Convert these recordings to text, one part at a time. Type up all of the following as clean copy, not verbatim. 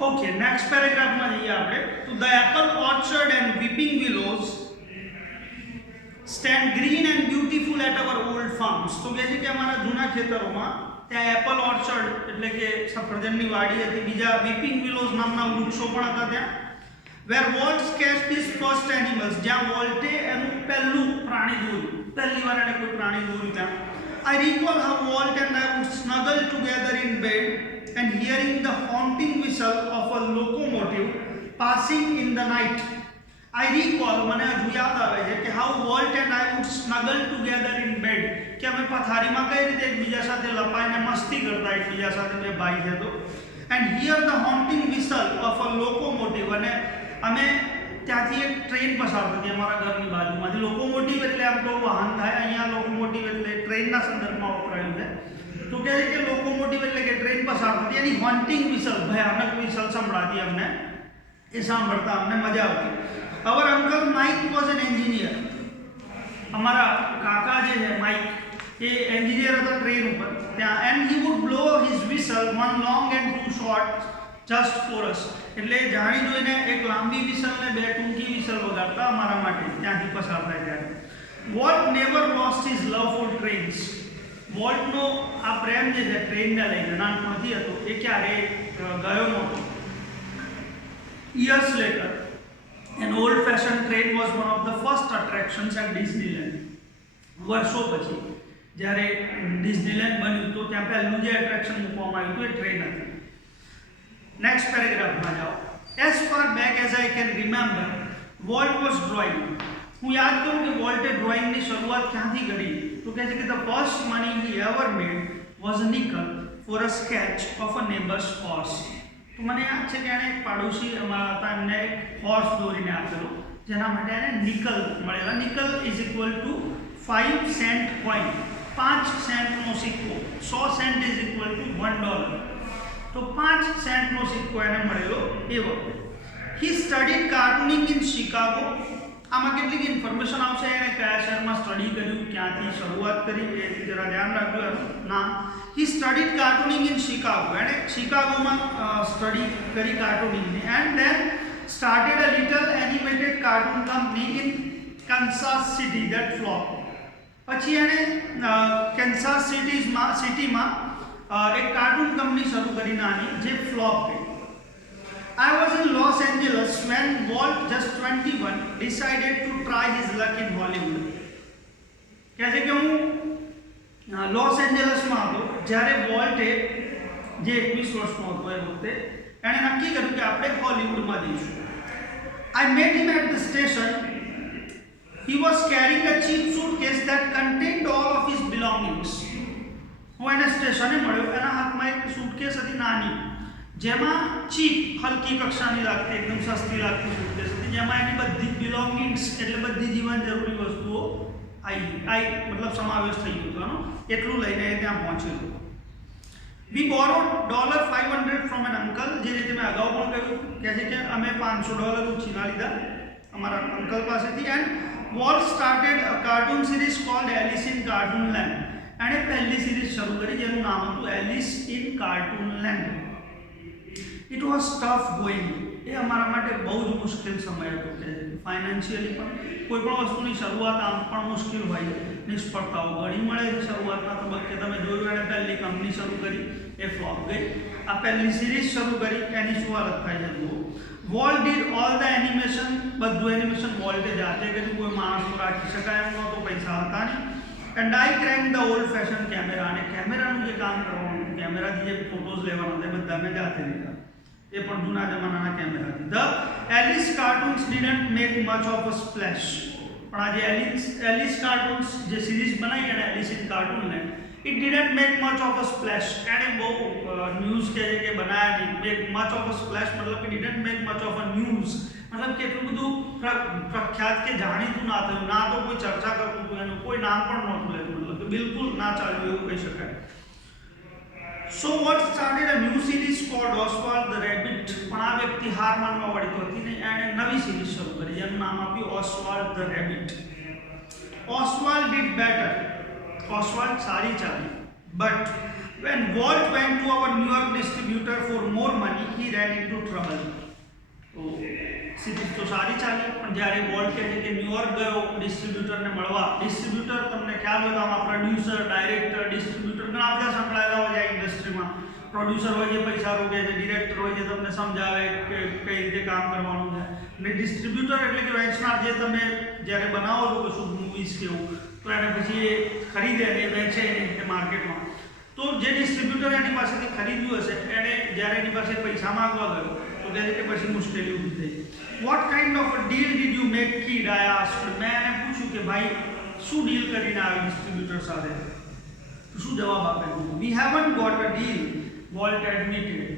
Okay, next paragraph में जाइए आपने। तो the Apple orchard and weeping willows stand green and beautiful at our old farms. तो कहे कि अमारा जूना खेतरों त्या एप्पल ऑर्चर्ड एटले के सफरजननी वाड़ी हती, बीजा वीपिंग विलोज नामना वृक्षो पण हता त्या। Where Walt sketched his first animals, ज्यां वॉल्टे एनु पहेलुं प्राणी जोयुं, पहली वार एने कोई प्राणी जोयुं त्या। I recall how Walt and I would snuggle together in bed and hearing the haunting whistle of a locomotive passing in the night. I recall, મને હજુ યાદ આવે છે કે how Walt and I would snuggle together in bed, કે અમે પથારીમાં કઈ રીતે એકબીજા સાથે લપાઈને મસ્તી કરતા એકબીજા સાથે, બે ભાઈ છે તો, and hear the haunting whistle of a locomotive, અને અમે ત્યાંથી એક ટ્રેન પસાર થતી અમારા ઘરની બાજુમાંથી। લોકોમોટિવ એટલે આમ તો વાહન થાય, અહીંયા લોકોમોટિવ એટલે ટ્રેનના સંદર્ભમાં વપરાયું છે। तो क्या है कि लोकोमोटिव એટલે કે ટ્રેન પસાર થતી, એની હોન્ટિંગ વિસલ, ભયાનક વિસલ સંભળાતી અમને, એ સાંભળતા અમને મજા આવતી। Our uncle Mike was an engineer, અમારા કાકા જે છે માઇક એ એન્જિનિયર હતા ટ્રેન ઉપર ત્યાં, and he would blow his whistle one long and two short just for us, એટલે જાણી જોઈને એક લાંબી વિસલ ને બે ટૂંકી વિસલ વગાડતા અમારા માટે ત્યાંથી પસાર થાય ત્યારે। વોલ્ટ નેવર લોસ્ટ હિઝ લવ ફોર ટ્રેન્સ, વોલ્ટનો આ પ્રેમ જે છે ટ્રેનને લઈને નાનપણથી હતો એ ક્યારે ગયો નહોતો। Years later an old fashion train was one of the first attractions at Disneyland, વર્ષો પછી જ્યારે ડિઝનીલેન્ડ બન્યું તો ત્યાં પહેલું જે એટ્રેક્શન મૂકવામાં આવ્યું હતું એ ટ્રેન હતી। નેક્સ્ટ પેરેગ્રાફમાં જાઓ। As far back as I can remember volt was drawing, હું યાદ કરું કે વોલ્ટે ડ્રોઈંગની શરૂઆત ક્યાંથી કરી, તો કહે છે કે the first money he ever made was a nickel for a sketch of a neighbours horse. તો મને યાદ છે કે એણે એક પાડોશી અમારા હતા એમને એક હોર્સ દોરીને આપેલો, જેના માટે એને નિકલ મળેલા। Nickel is equal to 5 cent coin, 5 સેન્ટનો સિક્કો, 100 સેન્ટ ઇઝ ઇક્વલ ટુ $1, તો 5 સેન્ટનો સિક્કો એને મળેલો એ વખતે। હી સ્ટડીડ કાર્ટૂનિંગ ઇન શિકાગો, આમાં કેટલીક ઇન્ફોર્મેશન આવશે, એણે કયા શહેરમાં સ્ટડી કર્યું, ક્યાંથી શરૂઆત કરી, એ જરા ધ્યાન રાખજો એનું નામ। He studied cartooning in Chicago, એણે શિકાગોમાં સ્ટડી કરી કાર્ટૂનિંગની, and then started a little animated cartoon company in Kansas City that flop, પછી એણે કેન્સાસ સિટીમાં એક કાર્ટૂન કંપની શરૂ કરી નાની, જે ફ્લોપ ગઈ। I was in Los Angeles when Walt, just 21, decided to try his luck in Hollywood. कहते कि हूँ लॉस एंजेलसમાં હતો જ્યારે વોલ્ટે જે 21 વર્ષનો હતો એ વખતે એણે નક્કી કર્યું કે આપણે હોલિવૂડમાં જઈશું। I met him at the station. He was carrying a cheap suitcase that contained all of his belongings. હું એને સ્ટેશને મળ્યો, એના હાથમાં એક સૂટકેસ હતી નાની, જેમાં ચીપ, હલકી કક્ષાની લાગતી, એકદમ સસ્તી લાગતી સૂટકેસ હતી, જેમાં એની બધી બિલોંગિંગ્સ એટલે બધી જીવન જરૂરી વસ્તુઓ મતલબ સમાવેશ થઈ ગયો હતો એનો, એટલું લઈને એ ત્યાં પહોંચ્યો હતો। વી બોરોડ $500 ફ્રોમ એન અંકલ, જે રીતે મેં અગાઉ પણ કહ્યું, કહે છે કે અમે $500 ઉછીના લીધા અમારા અંકલ પાસેથી। And Walt started a cartoon series called Alice in cartoon land, એણે પહેલી સિરીઝ શરૂ કરી જેનું નામ હતું Alice in cartoon land. It was tough going, એ અમારા માટે બહુ જ મુશ્કેલ સમય હતો, કે ફાઇનાન્શિયલી પણ કોઈ પણ વસ્તુની શરૂઆત આમ પણ મુશ્કેલ હોય, નિષ્ફળતાઓ ઘણી મળે છે શરૂઆતના તબક્કે। તમે જોયું એણે પહેલી કંપની શરૂ કરી, એ ફ્લોપ ગઈ, આ પહેલી સિરીઝ શરૂ કરી, એની શું હાલત થાય છે જુઓ। Volt did all the animation, બધું એનિમેશન વોલ્ટે જાતે કર્યું, કોઈ માણસ તો રાખી શકાય એમ નહોતો, પૈસા હતા નહીં। And I crank the old fashion camera, અને કેમેરાનું જે કામ કરવાનું, કેમેરાથી જે ફોટોઝ લેવાના હતા એ બધા મેં જાતે લીધા, એ પણ જૂના જમાનાના કેમેરાથી। The Alice cartoons didn't make much of a splash, પણ આ જે એલિસ કાર્ટૂન્સ જે સિરીઝ બનાવી એણે Alice in cartoon land, it didn't make much of a splash, એણે બહુ ન્યૂઝ કહે છે કે બનાવ્યા નહીં, make much of a splash મતલબ કે didn't make much of a news, મતલબ કે એટલું બધું પ્રખ્યાત કે જાણીતું ના થયું, ના તો કોઈ ચર્ચા કરતું હતું, એનું કોઈ નામ પણ નહોતું લેતું, મતલબ કે બિલકુલ ના ચાલ્યું એવું કહી શકાય। So what started a new series called Oswald the Rabbit, પણ આ વ્યક્તિ હાર માનવા વાળી તો હતી ને, એણે નવી સિરીઝ શરૂ કરી જેનું નામ આપ્યું Oswald the Rabbit। Oswald did better, Oswald સારી ચાલી, But when Walt went to our New York distributor for more money, he ran into trouble. તો સિરીઝ તો સારી ચાલી, પણ જ્યારે વોલ્ટ કહે છે કે ન્યુયોર્ક ગયો ડિસ્ટ્રીબ્યુટરને મળવા, ડિસ્ટ્રીબ્યુટર તમને ખ્યાલ હોય તો આમાં પ્રોડ્યુસર, ડાયરેક્ટર, ડિસ્ટ્રીબ્યુટર ઘણા બધા સંકળાયેલા હોય છે ઇન્ડસ્ટ્રીમાં. પ્રોડ્યુસર હોય જે પૈસા રોકે છે, ડિરેક્ટર હોય જે તમને સમજાવે કે કઈ રીતે કામ કરવાનું છે, અને ડિસ્ટ્રીબ્યુટર એટલે કે વેચનાર જે તમે જ્યારે બનાવો છો કશું મૂવીઝ કેવું તો એને પછી એ ખરીદે અને એ વેચે એની રીતે માર્કેટમાં. તો જે ડિસ્ટ્રીબ્યુટર એની પાસેથી ખરીદ્યું હશે એને જ્યારે એની પાસે પૈસા માંગવા ગયો તો કહે છે કે પછી મુશ્કેલી ઊભી થઈ. What kind of a deal did you make kid? I asked. મેં એને પૂછ્યું કે ભાઈ શું ડીલ કરીને આવ્યો ડિસ્ટ્રીબ્યુટર સાથે? શું જવાબ આપે? We haven't got a deal, Walt admitted.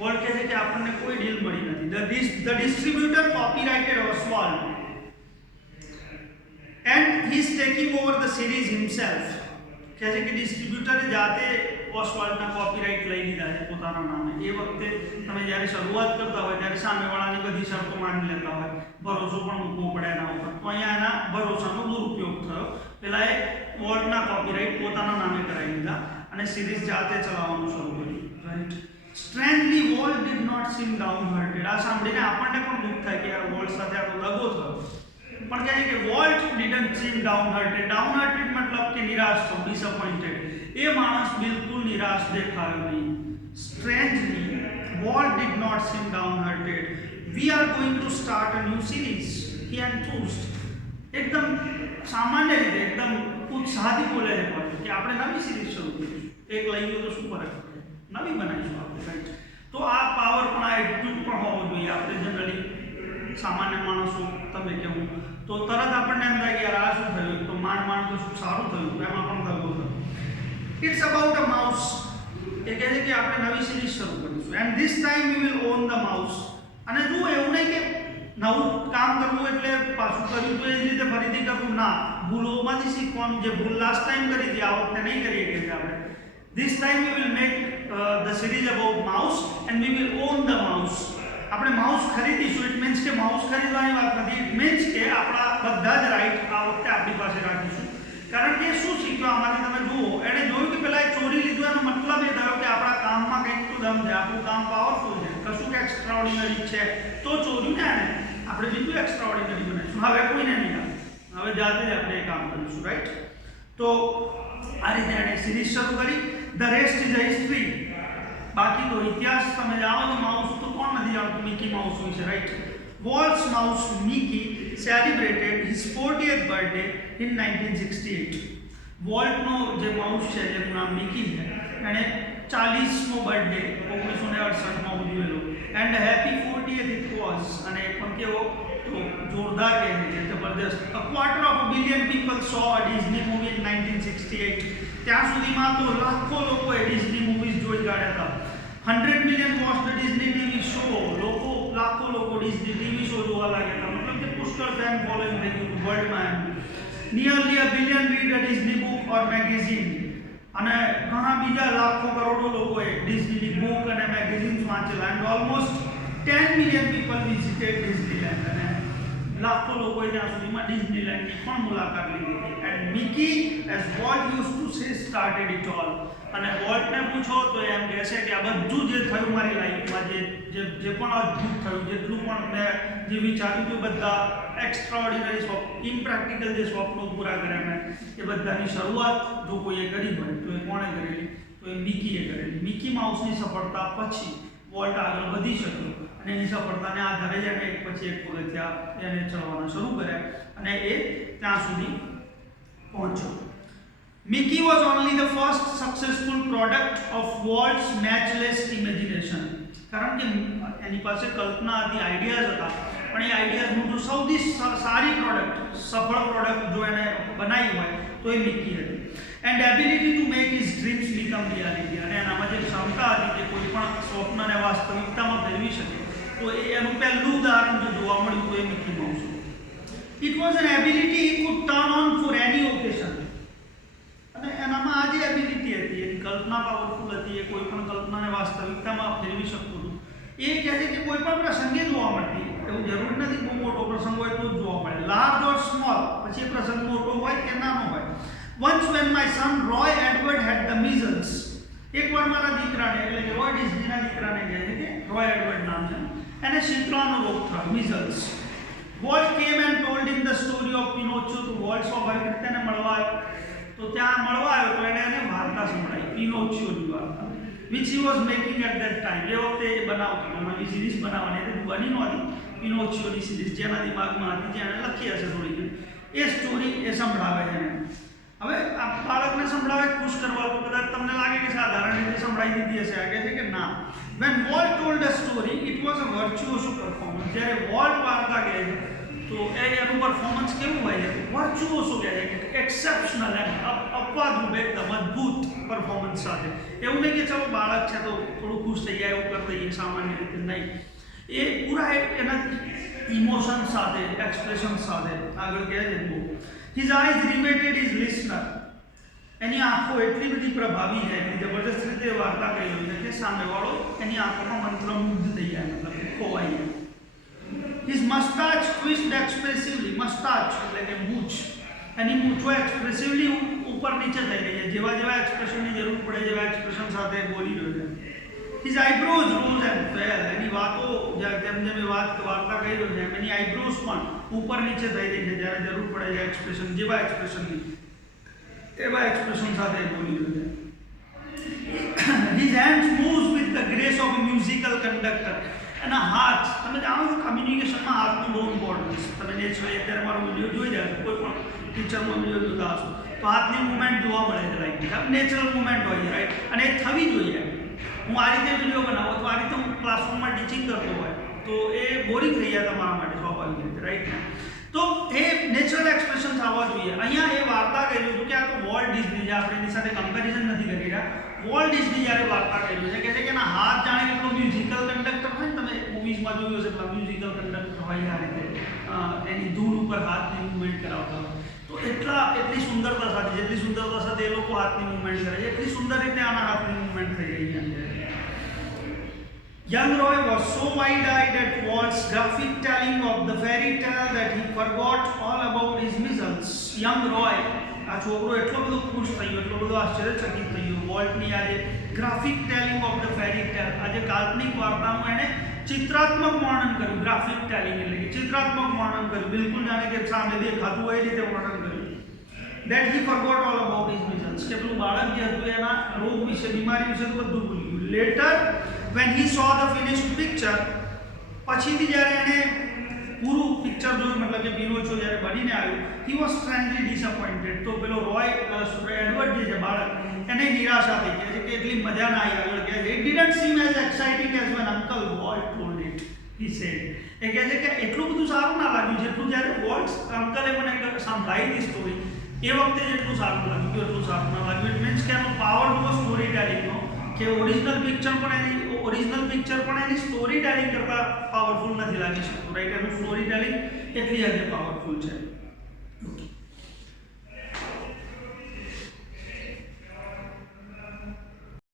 Walt કહે છે કે આપણને કોઈ ડીલ મળી નથી. The distributor copyrighted Oswald and he is taking over the series himself. કહે છે કે ડિસ્ટ્રીબ્યુટરે જાતે ઓસ્વાલ્ડના કોપીરાઇટ લઈ લીધા છે પોતાના નામે. એ વખતે તમે જ્યારે શરૂઆત કરતા હોય ત્યારે સામેવાળાની બધી શરતો માની લેતા હોય, ભરોસો પણ મૂકવો પડે એના ઉપર. તો અહીંયા એના ભરોસાનો દુરુપયોગ થયો. પહેલાં એ વોલ્ટના કોપીરાઇટ પોતાના નામે કરાવી લીધા અને સિરીઝ જાતે ચલાવવાનું શરૂ કર્યું. Right. સ્ટ્રેન્જલી Walt did not seem ડાઉનહાર્ટેડ. આ સાંભળીને આપણને પણ દુઃખ થાય કે યાર વોલ્ટ સાથે આપણો દગો થયો. પણ કહે છે કે વોલ્ટ ડીડન્ટ સીમ ડાઉનહાર્ટેડ. ડાઉનહાર્ટેડ મતલબ કે નિરાશ થવું, ડિસઅપોઇન્ટેડ. એ માણસ બિલકુલ નિરાશ દેખાયો નહીં. Strangely Walt did not seem downhearted. We are going to start a new series, he enthused. એકદમ સામાન્ય રીતે એકદમ ઉત્સાહથી બોલે છે કે આપણે નવી સિરીઝ શરૂ કરીશું. એક લઈ ગયો તો શું ફરક પડે, નવી બનાવીશું આપણે. રાઈટ. તો આ પાવર પણ આ એટીટ્યુડ પણ હોવો જોઈએ. આપણે જનરલી સામાન્ય માણસો તમે કેવું તો તરત આપણને એમ થાય કે યાર આ શું થયું, તો માંડ તો શું સારું થયું, એમાં પણ દગો થયો. It's about a mouse. એ કહે છે કે આપણે નવી સિરીઝ શરૂ કરીશું and this time we will own the mouse. અને જો એવું નહીં કે નવું કામ કરવું એટલે પાછું કર્યું તો એ જ રીતે ફરીથી કરવું, ના. ભૂલોમાંથી શીખવાનું. જે ભૂલ લાસ્ટ ટાઈમ કરી હતી આ વખતે નહીં કરીએ કે આપણે. This time we will make the series about mouse and we will own the mouse. આપણે માઉસ ખરીદીશું. ઇટ મીન્સ કે માઉસ ખરીદવાની વાત નથી. ઇટ મીન્સ કે આપણા બધા જ રાઈટ આ વખતે આપણી પાસે રાખીશું. કારણ કે શું શીખ્યો આમાંથી તમે જુઓ, એણે જોયું કે પેલા એ ચોરી લીધું એનો મતલબ એ થયો કે આપણા કામમાં કંઈક તો દમ છે, આપણું કામ પાવરફુલ છે, કશું કે એક્સ્ટ્રાઓર્ડિનરી છે તો ચોર્યું ને એણે. આપણે બીજું એક્સ્ટ્રાઓર્ડિનરી બનાવીશું. હવે કોઈને નહીં આવે, હવે જાતે જ આપણે એ કામ કરીશું. રાઈટ. તો આ રીતે એણે સિરીઝ શરૂ કરી. The rest is a history. બાકી તો ઇતિહાસ તમે જાણો છો. માઉસ તો કોણ નથી જાણતું મિકી માઉસ વિશે. Right. Walt's mouse Mickey celebrated his 40th birthday in 1968. વોલ્ટનો જે માઉસ છે જેનું નામ મિકી છે એણે 40મો બર્થડે 1968માં ઉજવેલો. And happy 40th it was. અને પણ કેવો તો જોરદાર કહે છે, જબરદસ્ત. A quarter of a billion people saw a Disney movie in 1968. ત્યાં સુધીમાં તો લાખો લોકોએ ડિઝની મૂવીઝ જોઈ કાઢ્યા હતા. 100 million watched the Disney TV show. લાખો લોકો ડિઝની ટીવી શો જોવા લાગ્યા હતા. મતલબ કે પુષ્કળ ફેન ફોલોઈંગ થઈ ગયું વર્લ્ડમાં. Nearly a billion read a Disney book or magazine. અને ઘણા બીજા લાખો કરોડો લોકોએ ડિઝનીની બુક અને મેગેઝિન્સ વાંચેલા. And almost 10 million people visited Disneyland. અને લાખો લોકોએ ત્યાં સુધીમાં ડિઝનીલેન્ડની પણ મુલાકાત લીધી હતી. And Mickey as volt use to say started it all. અને વોલ્ટને પૂછો તો એમ કહેશે કે આ બધું જે થયું મારી લાઈફમાં, જે પણ અદ્ભુત થયું, જેટલું પણ મેં જે વિચાર્યું હતું, બધા એક્સ્ટ્રાઓર્ડિનરી ઇમ્પ્રેક્ટિકલ જે સ્વપ્નો પૂરા કર્યા મેં, એ બધાની શરૂઆત જો કોઈએ કરી હોય તો એ કોણે કરેલી? તો એ મિકીએ કરેલી. મિકી માઉસની સફળતા પછી વોલ્ટ આગળ વધી શક્યો અને એની સફળતાને આધારે જ એને એક પછી એક પગથિયા એને ચડવાના શરૂ કર્યા અને એ ત્યાં સુધી પહોંચ્યો. Mickey was only the first successful product of Walt's matchless imagination. કારણ કે એની પાસે કલ્પના હતી, આઈડિયાઝ હતા, પણ એ આઈડિયાઝનું જો સૌથી સારી પ્રોડક્ટ, સફળ પ્રોડક્ટ જો એને બનાવી હોય તો એ મિકી હતી. And ability to make his dreams become reality. અને એનામાં જે ક્ષમતા હતી કે કોઈ પણ સ્વપ્નને વાસ્તવિકતામાં ફેરવી શકે, તો એનું પહેલું ઉદાહરણ જો જોવા મળ્યું તો એ Mickey Mouse. It was an ability he could turn on for any occasion. અને એનામાં આ જે એબિલિટી હતી, એની કલ્પના પાવરફુલ હતી, એ કોઈ પણ કલ્પનાને વાસ્તવિકતામાં ફેરવી શકતું હતું. એ કહે છે કે કોઈ પણ પ્રસંગે જોવા મળતી. એવું જરૂર નથી બહુ મોટો પ્રસંગ હોય તો જ જોવા મળે. લાર્જ ઓર સ્મોલ, પછી એ પ્રસંગ મોટો હોય કે નાનો હોય, once when my son Roy Edward had the measles, એકવાર મારા દીકરાને એટલે કે રોય ડિઝનીના દીકરાને કહે છે કે રોય એડવર્ડ નામ છે, એને શીતળાનો રોગ થયો, measles. Walt came and told him the story of Pinocchio. તો વોલ્ટ સ્વાભાવિક રીતે એને મળવા આવ્યો, તો ત્યાં મળવા આવ્યો તો એણે એને વાર્તા સંભળાઈ, પિનોચિયોની વાર્તા, which he was making at that time. એ વખતે એ બનાવતો, નવી સિરીઝ બનાવવાની હતી, બની નહોતી પિનોચિયોની સિરીઝ, જેના દિમાગમાં હતી, જે એણે લખી હશે થોડી, એ સ્ટોરી એ સંભળાવે છે એને. હવે આ બાળકને સંભળાવે ખુશ કરવા, તો કદાચ તમને લાગે કે સાધારણ રીતે સંભળાઈ દીધી હશે, આ કહે છે કે ના. When Walt told a story, it was a virtuoso performance. જ્યારે વોલ્ટ વાર્તા કહે છે તો એનું પરફોર્મન્સ કેવું હોય છે? વર્ચ્યુઓસો કહે છે, એક્સેપ્શનલ, અપવાદરૂપ, એકદમ અદ્ભુત પરફોર્મન્સ સાથે. એવું નહીં કે ચાલો બાળક છે તો થોડું ખુશ થઈ જાય એવું કરી દઈએ સામાન્ય રીતે, નહીં. એ પૂરા એના ઇમોશન સાથે, એક્સપ્રેશન સાથે આગળ કહે છે. His eyes riveted his listener. એની આંખો એટલી બધી પ્રભાવી જાય કે જબરજસ્ત રીતે વાર્તા કહી છે કે સામેવાળો એની આંખોમાં મંત્રમુગ્ધ થઈ જાય, મતલબ કે ખોવાઈ જાય. His mustache twitched expressively. mustache એટલે કે મૂછ, એની મૂછો એક્સપ્રેસિવલી ઉપર નીચે થઈ રહી છે, જેવા જેવા એક્સપ્રેશનની જરૂર પડે જેવા એક્સપ્રેશન સાથે બોલી રહ્યો છે. His eyebrows rose and fell. એની વાતો જેમ જેમ એ વાર્તા કહી રહ્યો છે એની આઈબ્રોઝ પણ ઉપર નીચે થઈ રહી છે, જ્યારે જરૂર પડે છે એક્સપ્રેશન, જેવા એક્સપ્રેશનની એવા એક્સપ્રેશન સાથે બોલી રહ્યો છે. His hands moves with the grace of a musical conductor. એના હાથ, તમે જાણો છો કમ્યુનિકેશનમાં હાથનું બહુ ઇમ્પોર્ટન્સ. તમે નેચરલી અત્યારે મારો વિડીયો જોઈ જાય, કોઈ પણ ટીચરનો વિડીયો જોતા હશો તો હાથની મૂવમેન્ટ જોવા મળે છે, રાઈટ, નેચરલ મૂવમેન્ટ હોય છે, રાઈટ, અને એ થવી જોઈએ. હું આ રીતે વિડીયો બનાવું તો આ રીતે હું ક્લાસરૂમમાં ટીચિંગ કરતો હોય તો એ બોરિંગ થઈ જાય તમારા માટે સ્વાભાવિક રીતે, રાઈટ. તો એ નેચરલ એક્સપ્રેશન આવવા જોઈએ. અહીંયા એ વાર્તા કહી રહ્યું કે આ તો વોલ્ટ ડિઝની, જે આપણે એની સાથે કમ્પેરિઝન નથી કરી રહ્યા, વોલ્ટ ડિઝની જ્યારે વાર્તા કહી રહ્યું છે, કહે છે કે એના હાથ જાણે એટલો મ્યુઝિકલ કંડક્ટર હોય ને, તમે મૂવીઝમાં જોયું હશે પેલા મ્યુઝિકલ કંડક્ટર હોય આ રીતે એની ધૂળ ઉપર હાથની મૂવમેન્ટ કરાવતા હોય, તો એટલી સુંદરતા સાથે, જેટલી સુંદરતા સાથે એ લોકો હાથની મૂવમેન્ટ કરે છે, એટલી સુંદર રીતે આના હાથની મૂવમેન્ટ થઈ રહી છે. Young Roy was so wide-eyed at Walt's graphic telling of the fairy tale that he forgot all about his measles. Young Roy, આ છોકરો એટલો બધો ખુશ થયો, એટલો બધો આશ્ચર્યચકિત થયો વોલ્ટની આજે ગ્રાફિક ટેલિંગ ઓફ ધ ફેરી ટેલ, આજે કાલ્પનિક વાર્તાનું એણે ચિત્રાત્મક વર્ણન કર્યું. ગ્રાફિક ટેલિંગ એટલે કે ચિત્રાત્મક વર્ણન કર્યું, બિલકુલ જાણે કે સામે દેખાતું હોય એ રીતે વર્ણન કર્યું. That he forgot all about his measles. કે પેલું બાળક જે હતું એના રોગ વિશે, બીમારી વિશે તો બધું ભૂલી ગયું. Later when he saw the finished picture, પછીથી જ્યારે એને પૂરું પિક્ચર જોયું, મતલબ કે પિનોચિયો જ્યારે બનીને આવ્યું, he was strangely disappointed. તો પેલો રોય એડવર્ડ જે છે બાળક, એને નિરાશા થઈ કે છે કે એટલી મજા ના આવી આગળ કહે છે. It didn't seem as exciting as when Uncle Walt told it, he said. એ કહે છે કે એટલું બધું સારું ના લાગ્યું જેટલું જ્યારે વોલ્ટ અંકલે મને સંભળાવી હતી સ્ટોરી, એ વખતે જેટલું સારું લાગ્યું એટલું સારું ના લાગ્યું. ઇટ મીન્સ કે એનો પાવર હતો સ્ટોરી ટેલિંગનો, કે ઓરિજિનલ પિક્ચર પણ એની સ્ટોરી ટેલિંગ કરતાં પાવરફુલ નથી લાગી શકતું, રાઈટ. એનું સ્ટોરી ટેલિંગ એટલી હદે પાવરફુલ છે. ઓકે,